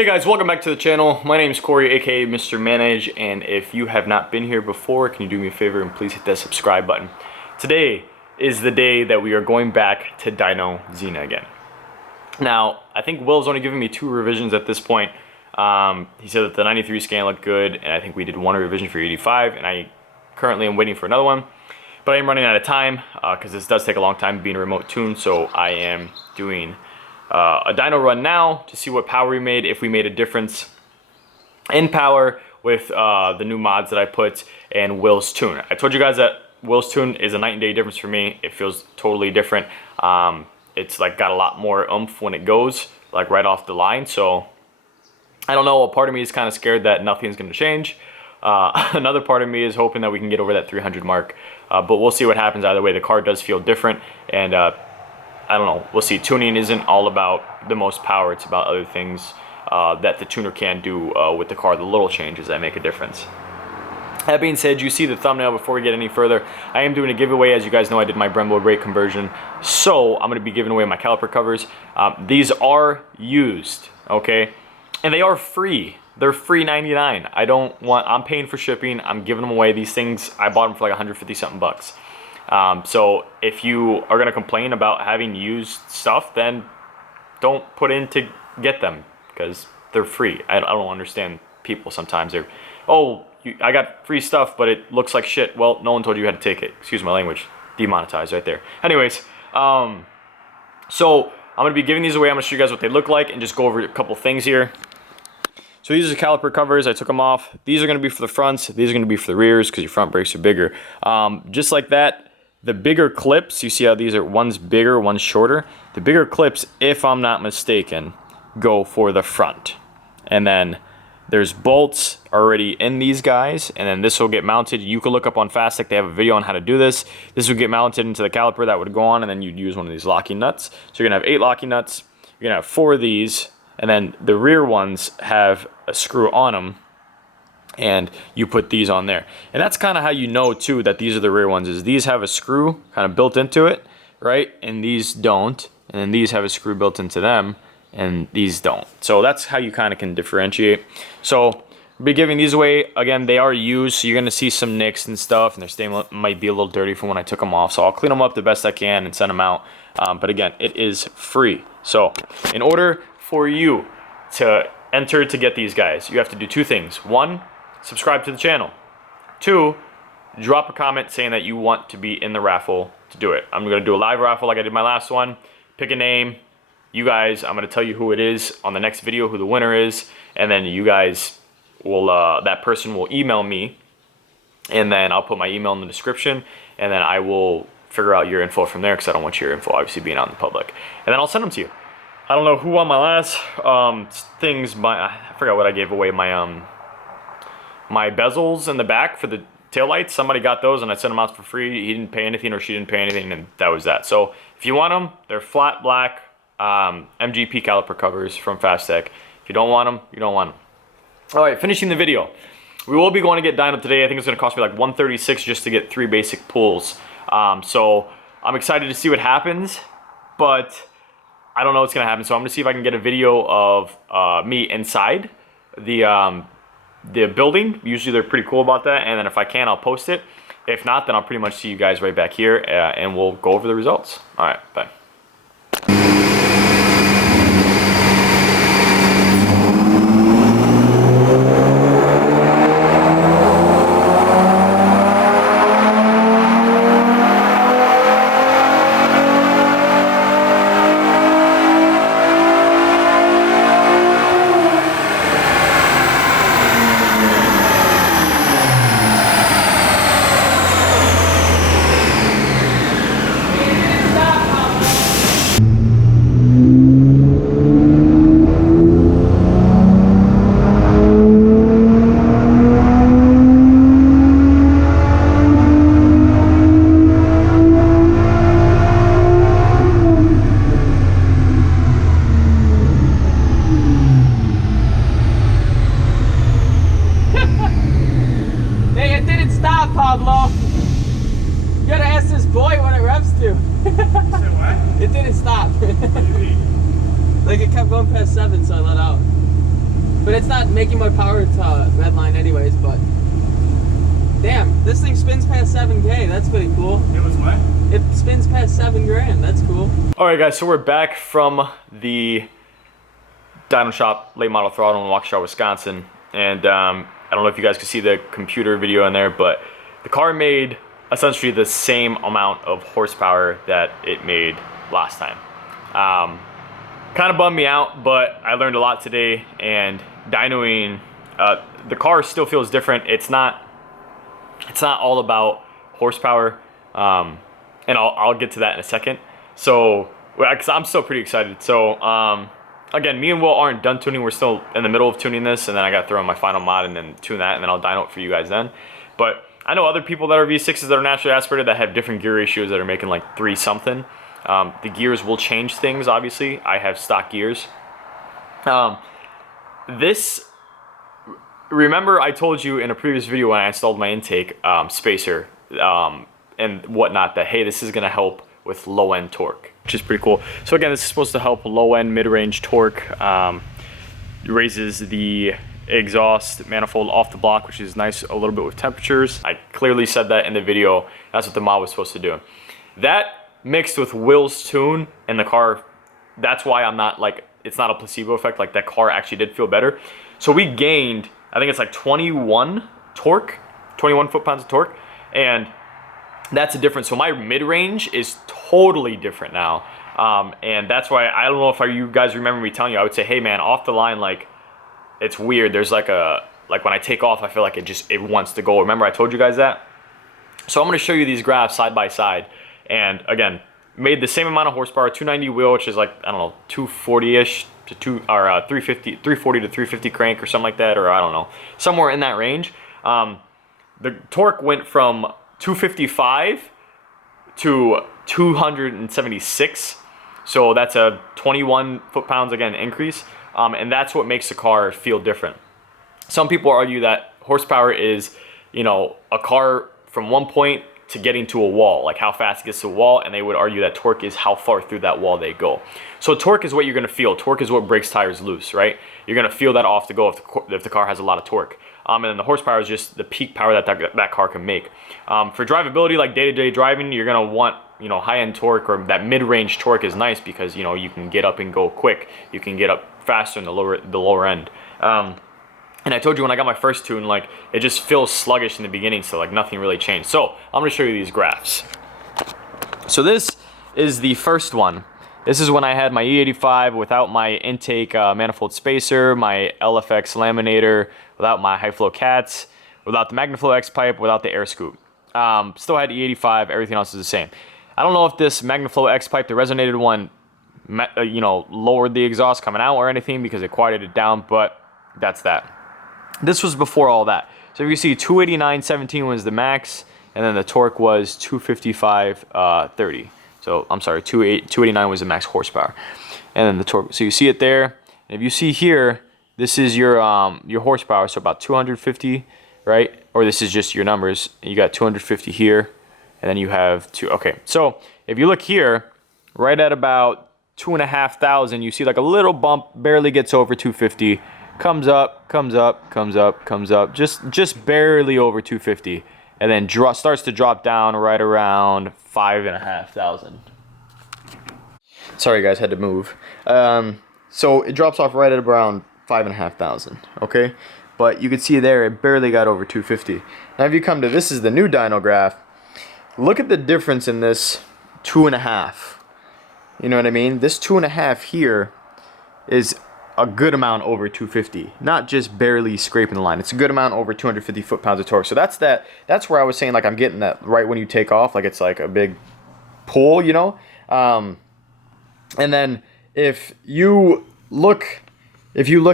Hey guys, welcome back to the channel. My name is Corey, aka Mr. Manage, and if you have not been here before, can you do me a favor and please hit that subscribe button. Today is the day that we are going back to Dyno Xena again. Now, I think Will's only given me 2 revisions at this point. He said that the 93 scan looked good, and I think we did 1 revision for 85, and I currently am waiting for another one. But I am running out of time, because this does take a long time being a remote tune, so I am doing a dyno run now to see what power we made, if we made a difference in power with the new mods that I put and Will's tune. I told you guys that Will's tune is a night and day difference for me. It feels totally different. It's like got a lot more oomph when it goes, like right off the line. So I don't know, a part of me is kind of scared that nothing's going to change. Another part of me is hoping that we can get over that 300 mark, but we'll see what happens. Either way, the car does feel different, and I don't know, we'll see. Tuning isn't all about the most power, it's about other things that the tuner can do with the car, the little changes that make a difference. That being said, you see the thumbnail. Before we get any further, I am doing a giveaway. As you guys know, I did my Brembo rate conversion, so I'm going to be giving away my caliper covers. These are used, okay, and they are free. They're free 99. I'm paying for shipping, I'm giving them away. These things, I bought them for like 150 something bucks. So if you are going to complain about having used stuff, then don't put in to get them, because they're free. I don't understand people sometimes. They're, oh, I got free stuff, but it looks like shit. Well, no one told you how to take it. Excuse my language. Demonetized right there. Anyways, so I'm going to be giving these away. I'm going to show you guys what they look like and just go over a couple things here. So these are the caliper covers. I took them off. These are going to be for the fronts. These are going to be for the rears because your front brakes are bigger. Just like that. The bigger clips, you see how these are, one's bigger, one's shorter. The bigger clips, if I'm not mistaken, go for the front. And then there's bolts already in these guys, and then this will get mounted. You can look up on Fastec, they have a video on how to do this. This would get mounted into the caliper that would go on, and then you'd use one of these locking nuts. So you're gonna have 8 locking nuts, you're gonna have 4 of these, and then the rear ones have a screw on them, and you put these on there. And that's kind of how you know too that these are the rear ones, is these have a screw kind of built into it, right? And these don't. And then these have a screw built into them, and these don't. So that's how you kind of can differentiate. So I'll be giving these away. Again, they are used, so you're gonna see some nicks and stuff, and their stain might be a little dirty from when I took them off. So I'll clean them up the best I can and send them out. But again, it is free. So in order for you to enter to get these guys, you have to do 2 things. 1, subscribe to the channel. 2, drop a comment saying that you want to be in the raffle to do it. I'm going to do a live raffle like I did my last one. Pick a name. You guys, I'm going to tell you who it is on the next video, who the winner is, and then you guys will, that person will email me, and then I'll put my email in the description, and then I will figure out your info from there, because I don't want your info obviously being out in the public. And then I'll send them to you. I don't know who won my last things. I forgot what I gave away. My bezels in the back for the taillights, somebody got those and I sent them out for free. He didn't pay anything or she didn't pay anything, and that was that. So if you want them, they're flat black MGP caliper covers from Fastec. If you don't want them, you don't want them. All right, finishing the video. We will be going to get dyno today. I think it's going to cost me like $136 just to get 3 basic pulls. So I'm excited to see what happens, but I don't know what's going to happen. So I'm going to see if I can get a video of me inside the building. Usually they're pretty cool about that, and then if I can, I'll post it. If not, then I'll pretty much see you guys right back here, and we'll go over the results. All right, bye. It didn't stop. Like it kept going past 7, so I let out. it's not making my power to redline anyways, but damn, this thing spins past 7K. That's pretty cool. It was what? It spins past 7 grand. That's cool. All right, guys, so we're back from the Dyno shop, late model throttle in Waukesha, Wisconsin. And I don't know if you guys can see the computer video in there, but the car made essentially the same amount of horsepower that it made last time. Kind of bummed me out, but I learned a lot today, and dynoing, the car still feels different. It's not all about horsepower, and I'll get to that in a second. So, because I'm still pretty excited. So, again, me and Will aren't done tuning. We're still in the middle of tuning this, and then I got to throw in my final mod and then tune that, and then I'll dyno it for you guys then. But I know other people that are V6s that are naturally aspirated that have different gear ratios that are making like 3 something. The gears will change things, obviously. I have stock gears. Remember I told you in a previous video when I installed my intake spacer and whatnot that, hey, this is going to help with low-end torque, which is pretty cool. So again, this is supposed to help low-end, mid-range torque. Raises the exhaust manifold off the block, which is nice a little bit with temperatures. I clearly said that in the video. That's what the mod was supposed to do. That mixed with Will's tune and the car, that's why I'm not like, it's not a placebo effect. Like that car actually did feel better. So we gained, I think it's like 21 torque, 21 foot-pounds of torque, and that's a difference. So my mid-range is totally different now, and that's why I don't know if you guys remember me telling you. I would say, hey man, off the line, like it's weird. There's like when I take off, I feel like it wants to go. Remember I told you guys that? So I'm going to show you these graphs side by side, and again, made the same amount of horsepower, 290 wheel, which is like, I don't know, 240-ish to 340 to 350 crank or something like that, or I don't know, somewhere in that range. The torque went from 255 to 276, so that's a 21 foot-pounds again increase, and that's what makes the car feel different. Some people argue that horsepower is, you know, a car from one point to getting to a wall, like how fast it gets to a wall, and they would argue that torque is how far through that wall they go. So torque is what you're going to feel. Torque is what breaks tires loose, right? You're going to feel that off the go if the car has a lot of torque. And then the horsepower is just the peak power that car can make. For drivability, like day-to-day driving, you're going to want, you know, high-end torque, or that mid-range torque is nice because, you know, you can get up and go quick. You can get up faster in the lower end. And I told you when I got my first tune, like, it just feels sluggish in the beginning, so like nothing really changed. So I'm going to show you these graphs. So this is the first one. This is when I had my E85 without my intake manifold spacer, my LFX laminator, without my high flow cats, without the MagnaFlow X pipe, without the air scoop. Still had E85, everything else is the same. I don't know if this MagnaFlow X pipe, the resonated one, you know, lowered the exhaust coming out or anything because it quieted it down, but that's that. This was before all that. So if you see 289.17 was the max, and then the torque was 255.30. So I'm sorry, 289 was the max horsepower. And then the torque, so you see it there. And if you see here, this is your horsepower, so about 250, right? Or this is just your numbers. You got 250 here, and then you have two. Okay, so if you look here, right at about 2,500, you see like a little bump, barely gets over 250. Comes up, comes up, comes up, comes up, just barely over 250, and then starts to drop down right around 5,500. Sorry guys, had to move. So it drops off right at around 5,500, okay? But you can see there, it barely got over 250. Now if you come to, this is the new dyno graph, look at the difference in this 2.5. You know what I mean? This 2.5 here is a good amount over 250, not just barely scraping the line. It's a good amount over 250 foot-pounds of torque. So that's where I was saying, like, I'm getting that right when you take off, like it's like a big pull, you know. And then if you look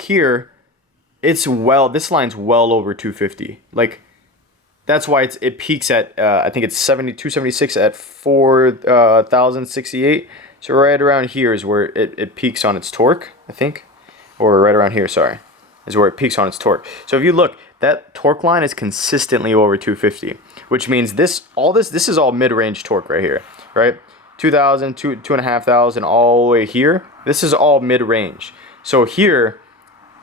here, it's this line's well over 250. Like that's why it peaks at I think it's 276 at 4,068. So right around here is where it peaks on its torque, I think. Or right around here, sorry, is where it peaks on its torque. So if you look, that torque line is consistently over 250, which means this is all mid-range torque right here, right? 2,000, 2,500, all the way here. This is all mid-range. So here,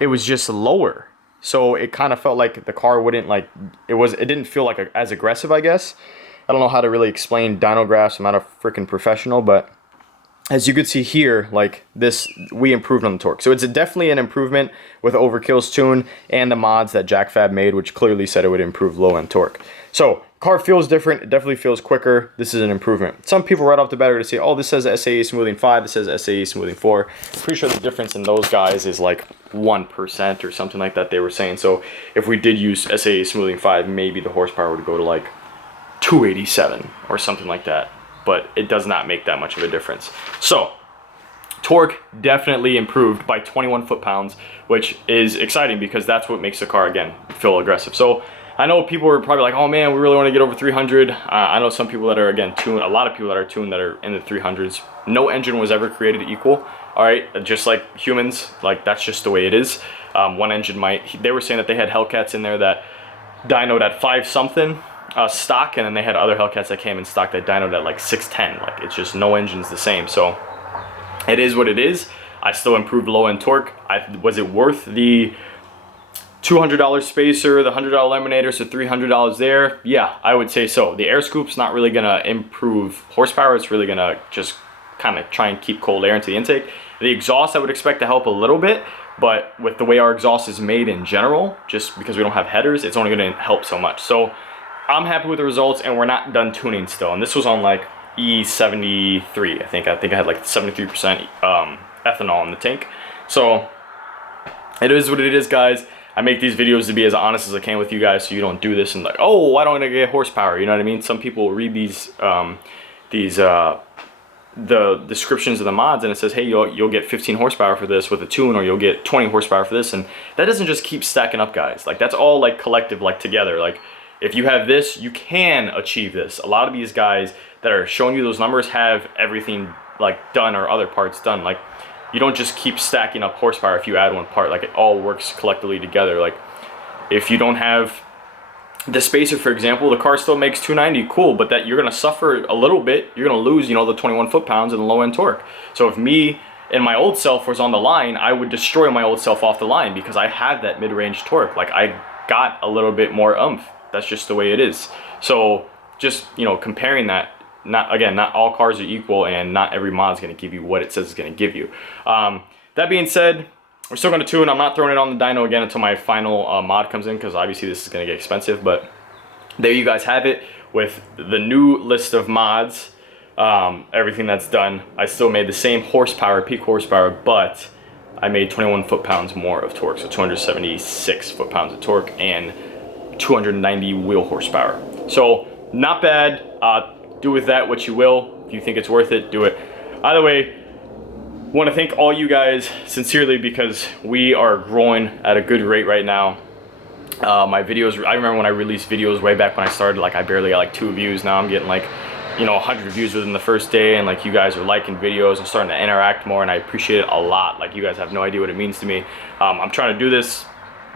it was just lower. So it kind of felt like the car wouldn't like, it didn't feel like as aggressive, I guess. I don't know how to really explain dyno graphs. I'm not a freaking professional, but as you could see here, like this, we improved on the torque. So it's definitely an improvement with Overkill's tune and the mods that JackFab made, which clearly said it would improve low end torque. So car feels different. It definitely feels quicker. This is an improvement. Some people right off the bat are going to say, oh, this says SAE smoothing 5. This says SAE smoothing 4. I'm pretty sure the difference in those guys is like 1% or something like that they were saying. So if we did use SAE smoothing 5, maybe the horsepower would go to like 287 or something like that. But it does not make that much of a difference. So torque definitely improved by 21 foot-pounds, which is exciting because that's what makes the car, again, feel aggressive. So I know people are probably like, oh man, we really want to get over 300. I know some people that are, again, tuned, a lot of people that are tuned that are in the 300s. No engine was ever created equal, all right? Just like humans, like that's just the way it is. One engine might, they were saying that they had Hellcats in there that dynoed at 5 something. Stock, and then they had other Hellcats that came in stock that dynoed at like 610. Like it's just no engine's the same. So it is what it is. I still improved low end torque. Was it worth the $200 spacer, the $100 eliminator, so $300 there? Yeah, I would say so. The air scoop's not really gonna improve horsepower. It's really gonna just kind of try and keep cold air into the intake. The exhaust I would expect to help a little bit, but with the way our exhaust is made in general, just because we don't have headers, it's only gonna help so much. So I'm happy with the results, and we're not done tuning still. And this was on like E73, I think. I had like 73% ethanol in the tank. So it is what it is, guys. I make these videos to be as honest as I can with you guys, so you don't do this and like, oh, why don't I get horsepower? You know what I mean? Some people read the descriptions of the mods, and it says, hey, you'll get 15 horsepower for this with a tune, or you'll get 20 horsepower for this, and that doesn't just keep stacking up, guys. Like that's all like collective, like together. Like if you have this, you can achieve this. A lot of these guys that are showing you those numbers have everything like done or other parts done. Like you don't just keep stacking up horsepower if you add one part. Like it all works collectively together. Like if you don't have the spacer, for example, the car still makes 290, cool, but that you're gonna suffer a little bit. You're gonna lose, you know, the 21 foot-pounds and the low end torque. So if me and my old self was on the line, I would destroy my old self off the line because I have that mid-range torque. Like I got a little bit more oomph. That's just the way it is. So just, you know, comparing that, not all cars are equal, and not every mod is going to give you what it says it's going to give you. That being said, we're still going to tune. I'm not throwing it on the dyno again until my final mod comes in, because obviously this is going to get expensive. But there you guys have it with the new list of mods, everything that's done. I still made the same horsepower, peak horsepower, but I made 21 foot-pounds more of torque, so 276 foot-pounds of torque and 290 wheel horsepower. So not bad. Do with that what you will. If you think it's worth it, do it. Either way, want to thank all you guys sincerely, because we are growing at a good rate right now. My videos, I remember when I released videos way back when I started, like I barely got like 2 views. Now I'm getting like, you know, 100 views within the first day, and like you guys are liking videos and starting to interact more, and I appreciate it a lot. Like you guys have no idea what it means to me. I'm trying to do this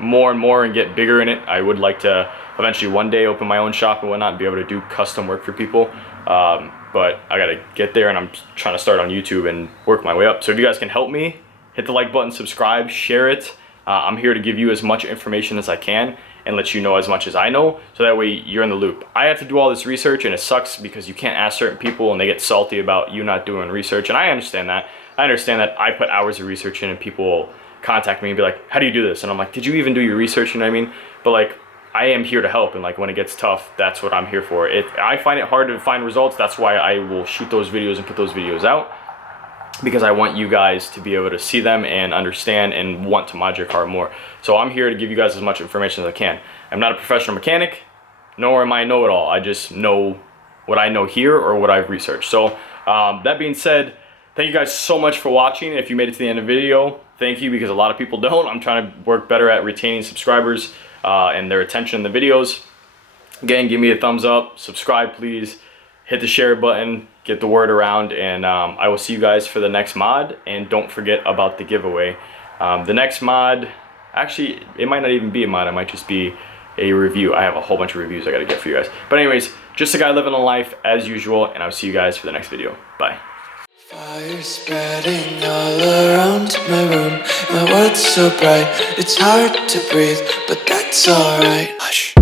more and more and get bigger in it. I would like to eventually one day open my own shop and whatnot and be able to do custom work for people. But I gotta get there, and I'm trying to start on YouTube and work my way up. So if you guys can help me, hit the like button, subscribe, share it. I'm here to give you as much information as I can and let you know as much as I know, so that way you're in the loop. I have to do all this research, and it sucks because you can't ask certain people and they get salty about you not doing research, and I understand that. I understand that I put hours of research in, and people contact me and be like, how do you do this? And I'm like, did you even do your research? You know what I mean? But like, I am here to help, and like when it gets tough, that's what I'm here for. I find it hard to find results. That's why I will shoot those videos and put those videos out, because I want you guys to be able to see them and understand and want to mod your car more. So I'm here to give you guys as much information as I can. I'm not a professional mechanic, nor am I know-it-all. I just know what I know here or what I've researched. So that being said, thank you guys so much for watching. If you made it to the end of the video, thank you, because a lot of people don't. I'm trying to work better at retaining subscribers and their attention in the videos. Again, give me a thumbs up, subscribe please, hit the share button, get the word around, and I will see you guys for the next mod. And don't forget about the giveaway. The next mod, actually, it might not even be a mod, it might just be a review. I have a whole bunch of reviews I gotta get for you guys. But anyways, just a guy living a life as usual, and I'll see you guys for the next video. Bye. Fire spreading all around my room. My world's so bright, it's hard to breathe, but that's alright. Hush.